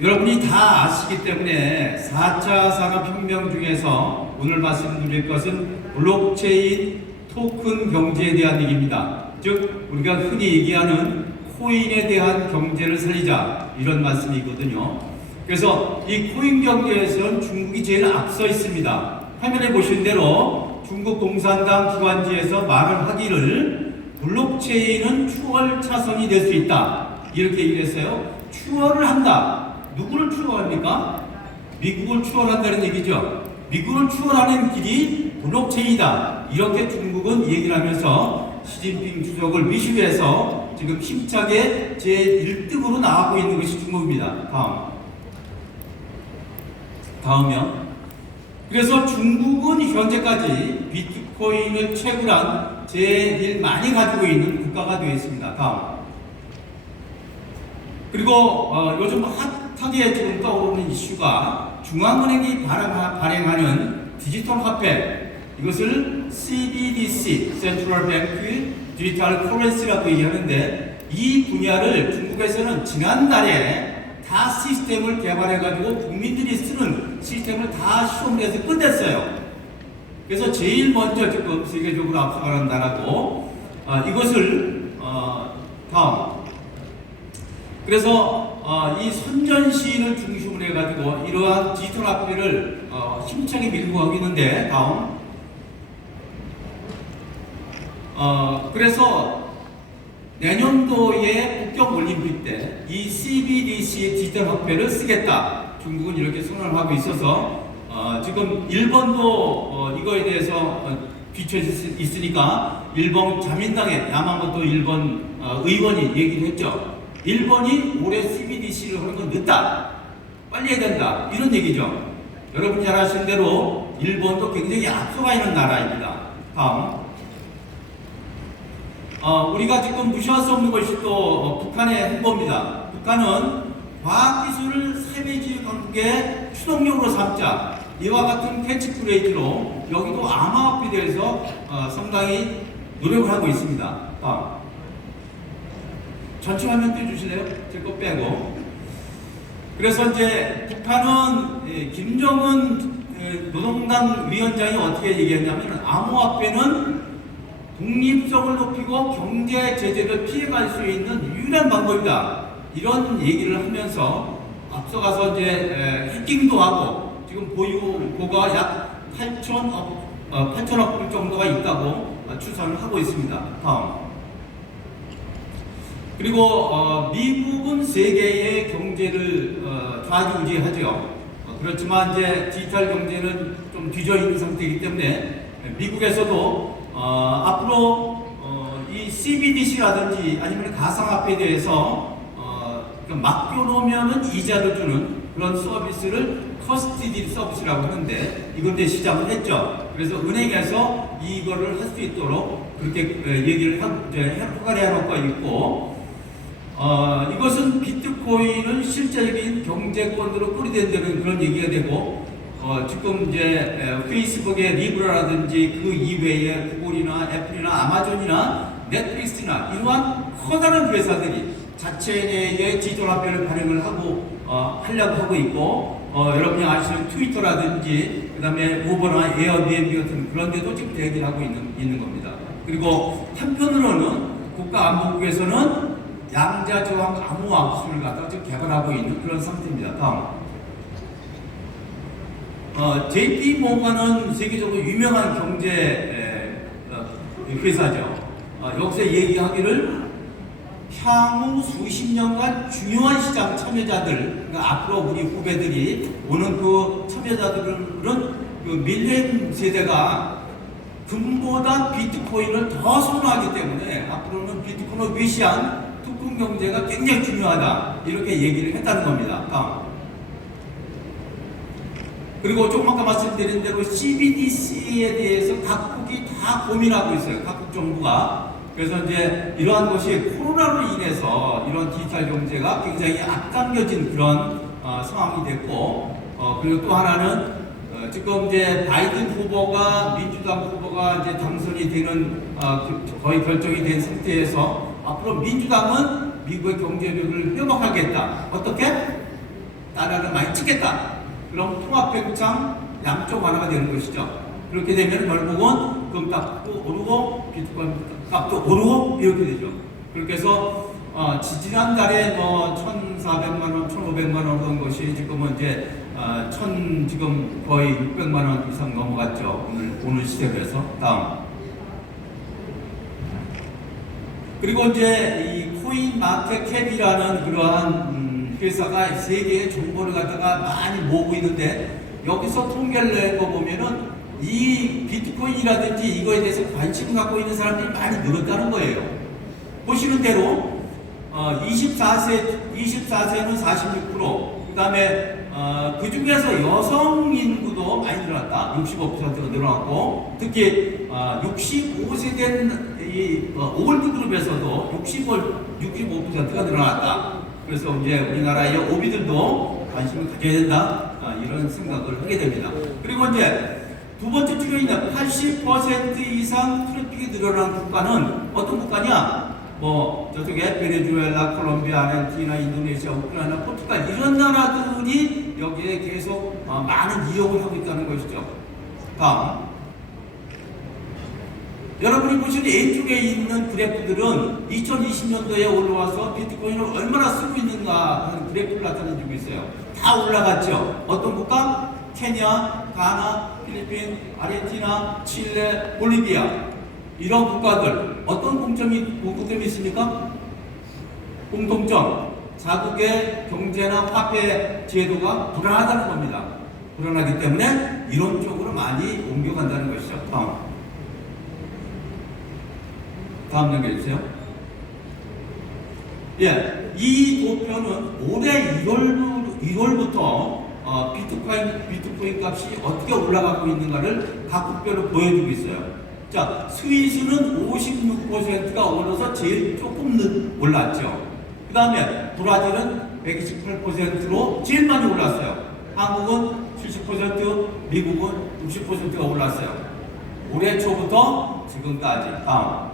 여러분이 다 아시기 때문에 4차 산업혁명 중에서 오늘 말씀드릴 것은 블록체인 토큰 경제에 대한 얘기입니다. 즉 우리가 흔히 얘기하는 코인에 대한 경제를 살리자 이런 말씀이거든요. 그래서 이 코인 경제에서는 중국이 제일 앞서 있습니다. 화면에 보신 대로 중국 공산당 기관지에서 말을 하기를 블록체인은 추월 차선이 될 수 있다. 이렇게 얘기했어요. 추월을 한다. 누구를 추월합니까? 미국을 추월한다는 얘기죠. 미국을 추월하는 길이 블록체인이다. 이렇게 중국은 얘기를 하면서 시진핑 주석을 미슈에서 지금 힘차게 제1등으로 나가고 있는 것이 중국입니다. 다음. 다음이요. 그래서 중국은 현재까지 비트코인을 채굴한 제일 많이 가지고 있는 국가가 되어 있습니다. 다음. 그리고 어, 요즘 핫 하게 지금 떠오르는 이슈가 중앙은행이 발행, 발행하는 디지털 화폐 이것을 CBDC (Central Bank Digital Currency라고 얘기하는데 이 분야를 중국에서는 지난달에 다 시스템을 개발해가지고 국민들이 쓰는 시스템을 다 시험을 해서 끝냈어요. 그래서 제일 먼저 지금 세계적으로 앞서가는 나라고 어, 이것을 어, 다음 그래서 어, 이 선전 시인을 중심으로 해가지고 이러한 디지털 화폐를 어, 힘차게 밀고 가고 있는데 다음 어, 그래서 내년도에 북경 올림픽 때 이 CBDC 디지털 화폐를 쓰겠다. 중국은 이렇게 선언을 하고 있어서 어, 지금 일본도 어, 이거에 대해서 어, 뒤처 있으니까 일본 자민당의 야마모토 일본 어, 의원이 얘기를 했죠. 일본이 올해 CBDC를 하는 건 늦다. 빨리 해야 된다. 이런 얘기죠. 여러분 잘 아시는 대로 일본도 굉장히 앞서가 있는 나라입니다. 다음. 어, 우리가 지금 무시할 수 없는 것이 또 어, 북한의 행보입니다. 북한은 과학기술을 세계주의 강국의 추동력으로 삼자. 이와 같은 캐치프레이즈로 여기도 암호화폐에 대해서 어, 상당히 노력을 하고 있습니다. 다음. 전체 화면 띄워주실래요? 제 거 빼고. 그래서 이제 북한은 예, 김정은 예, 노동당 위원장이 어떻게 얘기했냐면 암호화폐는 독립성을 높이고 경제 제재를 피해갈 수 있는 유일한 방법이다. 이런 얘기를 하면서 앞서가서 이제 에, 해킹도 하고 지금 보유고가 약 8천억 어, 8천억 불 정도가 있다고 어, 추산을 하고 있습니다. 다음. 그리고 어, 미국은 세계의 경제를 어, 좌지우지하죠. 어, 그렇지만 이제 디지털 경제는 좀 뒤져 있는 상태이기 때문에 미국에서도 어, 앞으로 어, 이 CBDC라든지 아니면 가상화폐에 대해서 어, 그 맡겨놓으면은 이자를 주는 그런 서비스를 커스티디 서비스라고 하는데 이걸 이제 시작을 했죠. 그래서 은행에서 이거를 할 수 있도록 그렇게 에, 얘기를 허가를 해놓고 있고 어, 이것은 비트코인을 실제적인 경제권으로 뿌리댄다는 그런 얘기가 되고 어, 지금 이제 에, 페이스북의 리브라라든지 그 이외에 구글이나 애플이나 아마존이나 넷플릭스나 이러한 커다란 회사들이 자체 내에 디지털 화폐를 발행을 하고 어, 하려고 하고 있고 어, 여러분이 아시는 트위터라든지 그 다음에 우버나 에어비앤비 같은 그런 데도 지금 대기를 하고 있는, 있는 겁니다. 그리고 한편으로는 국가안보국에서는 양자저항 암호화 기술을 갖다가 지금 개발하고 있는 그런 상태입니다. 다음. 어, JP 모건은 세계적으로 유명한 경제 에, 어, 회사죠. 어, 여기서 얘기하기를 향후 수십 년간 중요한 시장 참여자들, 그러니까 앞으로 우리 후배들이 오는 그 참여자들은 그 밀레니엄 세대가 금보다 비트코인을 더 선호하기 때문에 앞으로는 비트코인을 위시한 특권 경제가 굉장히 중요하다 이렇게 얘기를 했다는 겁니다. 다음. 그리고 조금 아까 말씀드린 대로 CBDC에 대해서 각국이 다 고민하고 있어요. 각국 정부가. 그래서 이제 이러한 것이 코로나로 인해서 이런 디지털 경제가 굉장히 앞당겨진 그런 어, 상황이 됐고, 어, 그리고 또 하나는 어, 지금 이제 바이든 후보가 민주당 후보가 이제 당선이 되는 어, 그- 거의 결정이 된 상태에서 앞으로 민주당은 미국의 경제력을 회복하겠다. 어떻게? 달러를 많이 찍겠다. 그럼 통합병장 양쪽 하나가 되는 것이죠. 그렇게 되면 결국은 금값도 오르고 비트코인 값도 오르고 이렇게 되죠. 그렇게 해서 어, 지지난달에 뭐 1,400만 원, 1,500만 원 오른 것이 지금은 이제 어, 1,000 지금 거의 600만 원 이상 넘어갔죠. 오늘 오늘 시세에서 다음. 그리고 이제 이 코인 마켓 캡이라는 그러한 음, 회사가 세계의 정보를 갖다가 많이 모으고 있는데 여기서 통계를 낸거 보면은 이 비트코인이라든지 이거에 대해서 관심 갖고 있는 사람들이 많이 늘었다는 거예요. 보시는 대로 어, 24세 24세는 46%, 그 다음에 어, 그 중에서 여성 인구도 많이 늘어났다. 65%가 늘어났고 특히 어, 65세 된이 어, 올드 그룹에서도 65, 65%가 늘어났다. 그래서 이제 우리나라의 오비들도 관심을 가져야 된다. 아, 이런 생각을 하게 됩니다. 그리고 이제 두 번째 추경이는 80% 이상 트래픽이 늘어난 국가는 어떤 국가냐? 뭐 저쪽에 베네수엘라, 콜롬비아, 아르헨티나, 인도네시아, 우크라이나, 포르투갈 이런 나라들이 여기에 계속 어, 많은 이용을 하고 있다는 것이죠. 다음. 여러분이 보시는 왼쪽에 있는 그래프들은 2020년도에 올라와서 비트코인을 얼마나 쓰고 있는가 하는 그래프를 나타내주고 있어요. 다 올라갔죠. 어떤 국가? 케냐, 가나, 필리핀, 아르헨티나, 칠레, 볼리비아 이런 국가들 어떤 공점이 공통점이 있습니까? 공통점 자국의 경제나 화폐 제도가 불안하다는 겁니다. 불안하기 때문에 이런 쪽으로 많이 옮겨간다는 것이죠. 다음. 다음 넘겨주세요. 예, 이 도표는 올해 1월, 1월부터 어, 비트코인, 비트코인 값이 어떻게 올라가고 있는가를 각 국별로 보여주고 있어요. 자, 스위스는 56%가 오르서 제일 조금 늦 올랐죠. 그 다음에 브라질은 128%로 제일 많이 올랐어요. 한국은 70%, 미국은 60%가 올랐어요. 올해 초부터 지금까지 다음.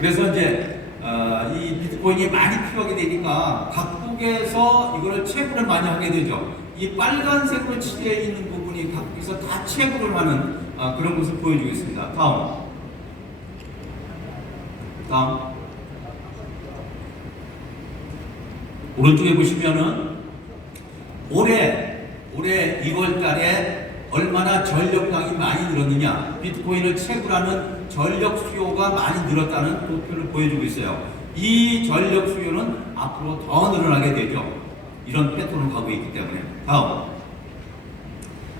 그래서 이제 어, 이 비트코인이 많이 필요하게 되니까 각국에서 이거를 채굴을 많이 하게 되죠. 이 빨간색으로 칠해 있는 부분이 각국에서 다 채굴을 하는 어, 그런 모습 보여주겠습니다. 다음. 다음. 오른쪽에 보시면은 올해 올해 2월 달에 얼마나 전력량이 많이 늘었느냐 비트코인을 채굴하는 전력 수요가 많이 늘었다는 도표를 보여주고 있어요. 이 전력 수요는 앞으로 더 늘어나게 되죠. 이런 패턴을 가고 있기 때문에 다음.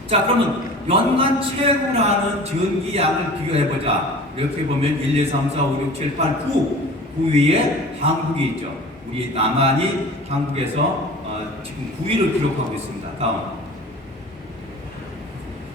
자 그러면 연간 채굴하는 전기량을 비교해보자. 이렇게 보면 1, 2, 3, 4, 5, 6, 7, 8, 9 9위에 한국이 있죠. 우리 남한이 한국에서 어, 지금 9위를 기록하고 있습니다. 다음.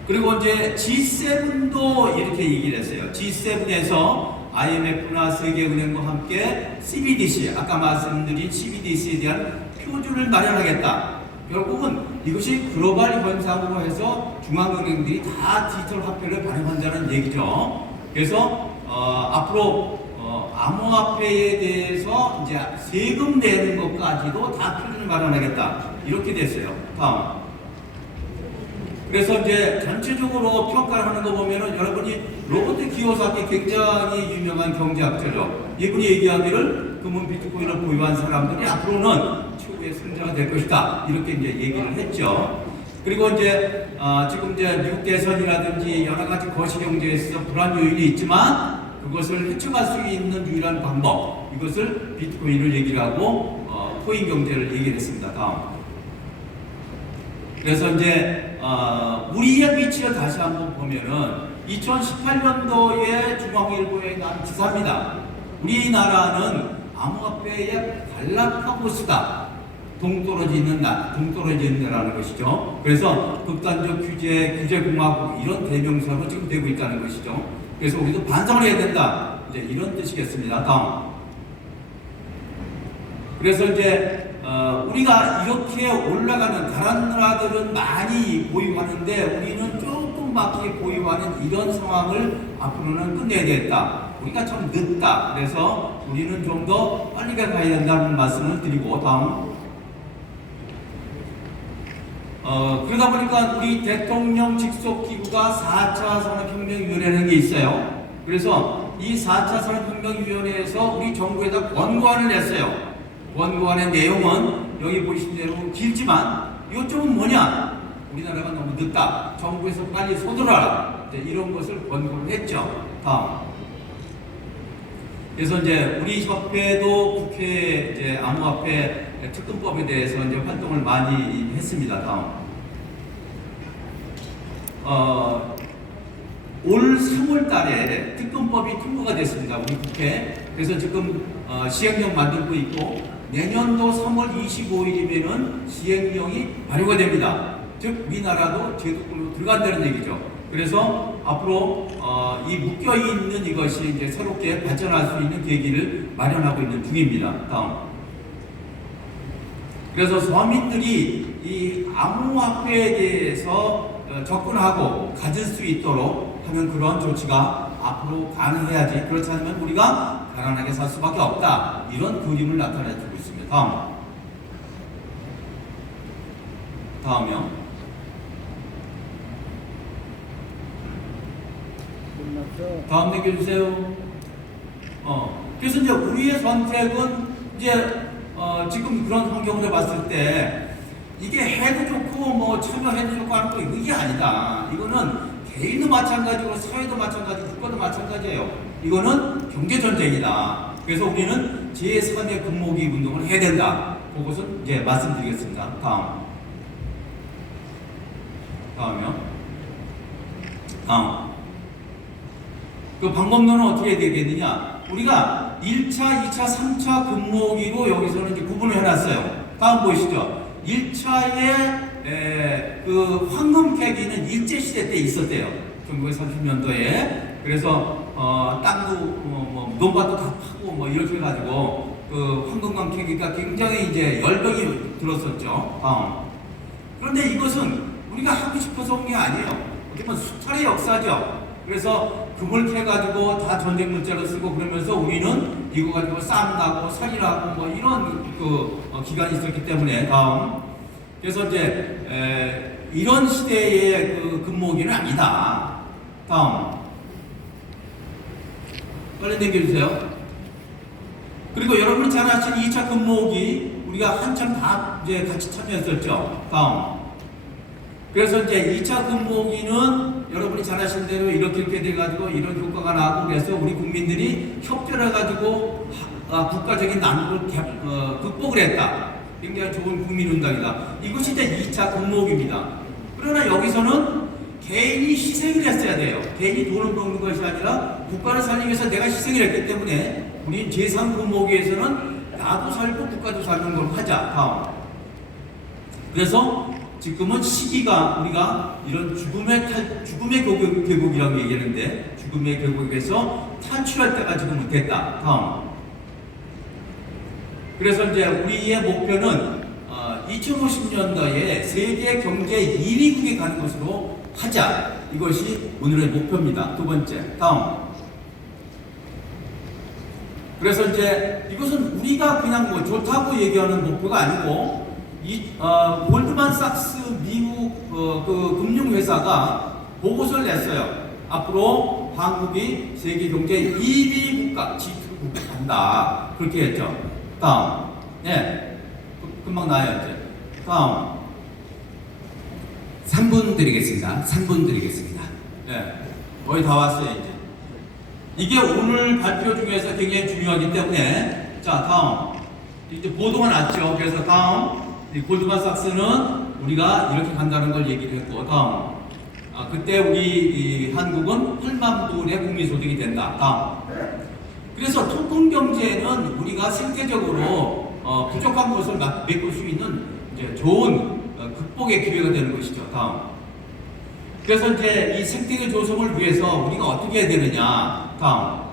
그리고 이제 G7도 이렇게 얘기를 했어요. G7에서 IMF나 세계은행과 함께 CBDC, 아까 말씀드린 CBDC에 대한 표준을 마련하겠다. 결국은 이것이 글로벌 현상으로 해서 중앙은행들이 다 디지털 화폐를 발행한다는 얘기죠. 그래서 어, 앞으로 어, 암호화폐에 대해서 이제 세금 내는 것까지도 다 표준을 마련하겠다. 이렇게 됐어요. 다음. 그래서 이제 전체적으로 평가를 하는 거 보면은 여러분이 로버트 키오사키 굉장히 유명한 경제학자죠. 이분이 얘기하기를 금은 비트코인을 보유한 사람들이 앞으로는 최고의 승자가 될 것이다. 이렇게 이제 얘기를 했죠. 그리고 이제 어, 지금 이제 미국 대선이라든지 여러 가지 거시 경제에서 불안 요인이 있지만 그것을 헤쳐갈 수 있는 유일한 방법 이것을 비트코인을 얘기를 하고 어, 코인 경제를 얘기를 했습니다. 다음. 그래서 이제 어, 우리의 위치를 다시 한번 보면은 2018년도에 중앙일보에 난 기사입니다. 우리나라는 암호화폐의 갈라파고스다. 동떨어지는 나, 동떨어지는 데라는 것이죠. 그래서 극단적 규제, 규제공화국 이런 대명사로 지금 되고 있다는 것이죠. 그래서 우리도 반성을 해야 된다. 이제 이런 뜻이겠습니다. 다음. 그래서 이제 어, 우리가 이렇게 올라가는 다른 나라들은 많이 보유하는데 우리는 조금밖에 보유하는 이런 상황을 앞으로는 끝내야 되겠다. 우리가 참 늦다. 그래서 우리는 좀 더 빨리 가야 된다는 말씀을 드리고 다음 어, 그러다 보니까 우리 대통령 직속 기구가 4차 산업혁명위원회라는 게 있어요. 그래서 이 4차 산업혁명위원회에서 우리 정부에다 권고안을 냈어요. 권고안의 내용은 여기 보시는 대로 길지만 요점은 뭐냐? 우리나라가 너무 늦다. 정부에서 빨리 서두르라. 이제 이런 것을 권고를 했죠. 다음. 그래서 이제 우리 협회도 국회 이제 암호화폐 특검법에 대해서 이제 활동을 많이 했습니다. 다음. 어, 올 3월 달에 특검법이 통과가 됐습니다. 우리 국회. 그래서 지금 어, 시행령 만들고 있고 내년도 3월 25일이면은 시행령이 발효가 됩니다. 즉 우리나라도 제도권으로 들어간다는 얘기죠. 그래서 앞으로 어, 이 묶여 있는 이것이 이제 새롭게 발전할 수 있는 계기를 마련하고 있는 중입니다. 다음. 그래서 서민들이 이 암호화폐에 대해서 어, 접근하고 가질 수 있도록 하는 그런 조치가 앞으로 가능해야지 그렇지 않으면 우리가 가난하게 살 수밖에 없다 이런 그림을 나타내주고 있습니다. 다음. 끝났죠? 다음 얘기해 주세요. 어, 그래서 이제 우리의 선택은 이제 어, 지금 그런 환경으로 봤을 때 이게 해도 좋고 뭐 참여해도 좋고 하는 거 이게 아니다. 이거는 개인도 마찬가지고 사회도 마찬가지고 국가도 마찬가지예요. 이거는 경제 전쟁이다. 그래서 우리는 제3의 근모기 운동을 해야 된다. 그것은 이제 말씀드리겠습니다. 다음. 다음이요. 다음. 그 방법론은 어떻게 되겠느냐? 우리가 1차, 2차, 3차 근무기로 여기서는 이제 구분을 해놨어요. 다음 보시죠. 1차에 그 황금 캐기는 일제시대 때 있었대요. 1930년도에. 그래서 어, 땅도 어, 뭐 논밭도 다 파고 뭐 이렇게 해가지고 그 황금광 캐기가 굉장히 이제 열병이 들었었죠. 다음. 그런데 이것은 우리가 하고 싶어서 온 게 아니에요. 어떻게 보면 수탈의 역사죠. 그래서 금을 캐가지고 다 전쟁 문자로 쓰고 그러면서 우리는 이거 가지고 싸움 나고 살인하고 뭐 이런 그 어, 기간이 있었기 때문에 다음. 그래서 이제 에, 이런 시대의 그 근무기는 아니다. 다음. 빨리 넘겨주세요. 그리고 여러분이 잘 아시는 2차 근무기 우리가 한참 다 이제 같이 참여했었죠. 다음. 그래서 이제 2차 근무기는 여러분이 잘 아시는 대로 이렇게 이렇게 돼가지고 이런 효과가 나고 그래서 우리 국민들이 협조해가지고 아, 국가적인 난국을 개- 어, 극복을 했다. 굉장히 좋은 국민운동이다. 이것이 이제 2차 근무기입니다. 그러나 여기서는 개인이 희생을 했어야 돼요. 개인이 돈을 먹는 것이 아니라 국가를 살리기 위해서 내가 희생을 했기 때문에 우리 제3 근무기에서는 나도 살고 국가도 살는 걸 하자. 다음. 그래서 지금은 시기가 우리가 이런 죽음의 탈, 죽음의 계곡, 계곡이라고 얘기하는데 죽음의 계곡에서 탈출할 때가 지금은 됐다. 다음. 그래서 이제 우리의 목표는 어, 2050년도에 세계 경제 1위국에 가는 것으로 하자. 이것이 오늘의 목표입니다. 두 번째. 다음. 그래서 이제 이것은 우리가 그냥 뭐 좋다고 얘기하는 목표가 아니고 이 어, 골드만삭스 미국 어, 그 금융회사가 보고서를 냈어요. 앞으로 한국이 세계 경제 1위 국가, G2 국가 간다. 그렇게 했죠. 다음. 예. 그- 금방 나요 이제. 다음. 3분 드리겠습니다. 3분 드리겠습니다. 예. 거의 다 왔어요 이제. 이게 오늘 발표 중에서 굉장히 중요하기 때문에 자 다음 이제 보도가 났죠. 그래서 다음 이 골드만삭스는 우리가 이렇게 간다는 걸 얘기를 했고 다음 아, 그때 우리 이 한국은 8만 불의 국민 소득이 된다. 다음 그래서 토큰 경제는 우리가 생태적으로 어, 부족한 것을 막- 메꿀 수 있는 이제 좋은 어, 극복의 기회가 되는 것이죠. 다음. 그래서 이제 이 생태계 조성을 위해서 우리가 어떻게 해야 되느냐. 다음.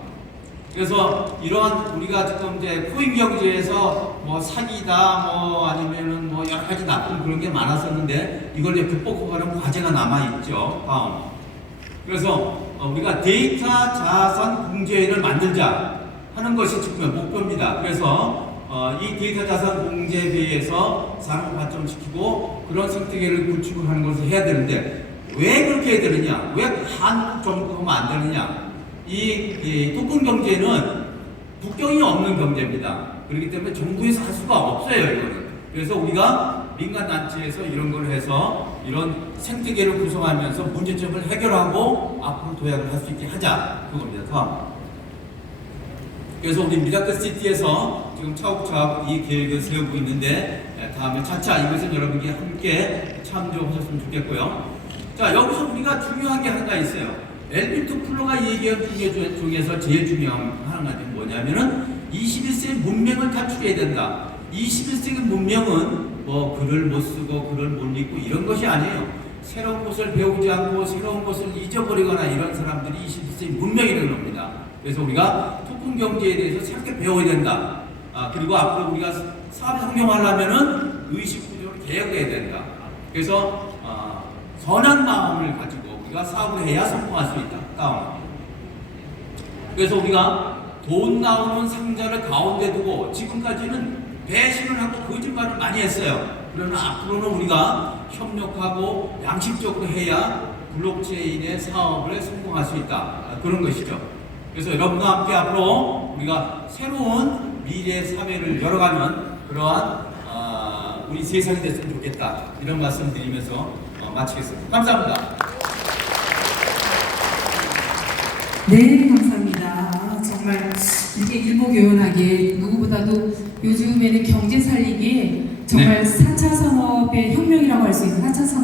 그래서 이러한 우리가 지금 이제 코인 경제에서 뭐 사기다 뭐 아니면은 뭐 여러 가지 나쁜 그런 게 많았었는데 이걸 이제 극복하는 과제가 남아 있죠. 다음. 그래서 어, 우리가 데이터 자산 공제를 만들자 하는 것이 지금의 목표입니다. 그래서 어, 이 데이터 자산 공제회에서 산업 발전시키고 그런 생태계를 구축을 하는 것을 해야 되는데 왜 그렇게 해야 되느냐? 왜 한국 정부하면 안 되느냐? 이, 이 토큰 경제는 국경이 없는 경제입니다. 그렇기 때문에 정부에서 할 수가 없어요, 이거는. 그래서 우리가 민간 단체에서 이런 걸 해서 이런 생태계를 구성하면서 문제점을 해결하고 앞으로 도약을 할 수 있게 하자. 그겁니다. 다음. 그래서 우리 미라클 시티에서 지금 차곡차곡 이 계획을 세우고 있는데 예, 다음에 차차 이것은 여러분이 함께 참조하셨으면 좋겠고요. 자 여기서 우리가 중요한 게 하나 있어요. 엘비트 플로가 얘기한 중에 중- 중에서 제일 중요한 하나가 뭐냐면은 21세기 문명을 갖추게 된다. 21세기 문명은 뭐 글을 못 쓰고 글을 못 읽고 이런 것이 아니에요. 새로운 것을 배우지 않고 새로운 것을 잊어버리거나 이런 사람들이 21세기 문명이라는 겁니다. 그래서 우리가 토큰 경제에 대해서 새롭게 배워야 된다. 아, 그리고 앞으로 우리가 사업 상용하려면은 의식 구조를 개혁해야 된다. 그래서 아, 선한 마음을 가지고 우리가 사업을 해야 성공할 수 있다. 다음. 그래서 우리가 돈 나오는 상자를 가운데 두고 지금까지는 배신을 하고 거짓말을 많이 했어요. 그러나 앞으로는 우리가 협력하고 양심적으로 해야 블록체인의 사업을 성공할 수 있다. 아, 그런 것이죠. 그래서 여러분과 함께 앞으로 우리가 새로운 미래 사회를 열어가는 그러한 아, 우리 세상이 됐으면 좋겠다. 이런 말씀 드리면서 어, 마치겠습니다. 감사합니다. 네, 감사합니다. 아, 정말 이렇게 일목요연하게 누구보다도 요즘에는 경제 살리기에 정말 4차 산업의 혁명이라고 할 수 있는 4차 산업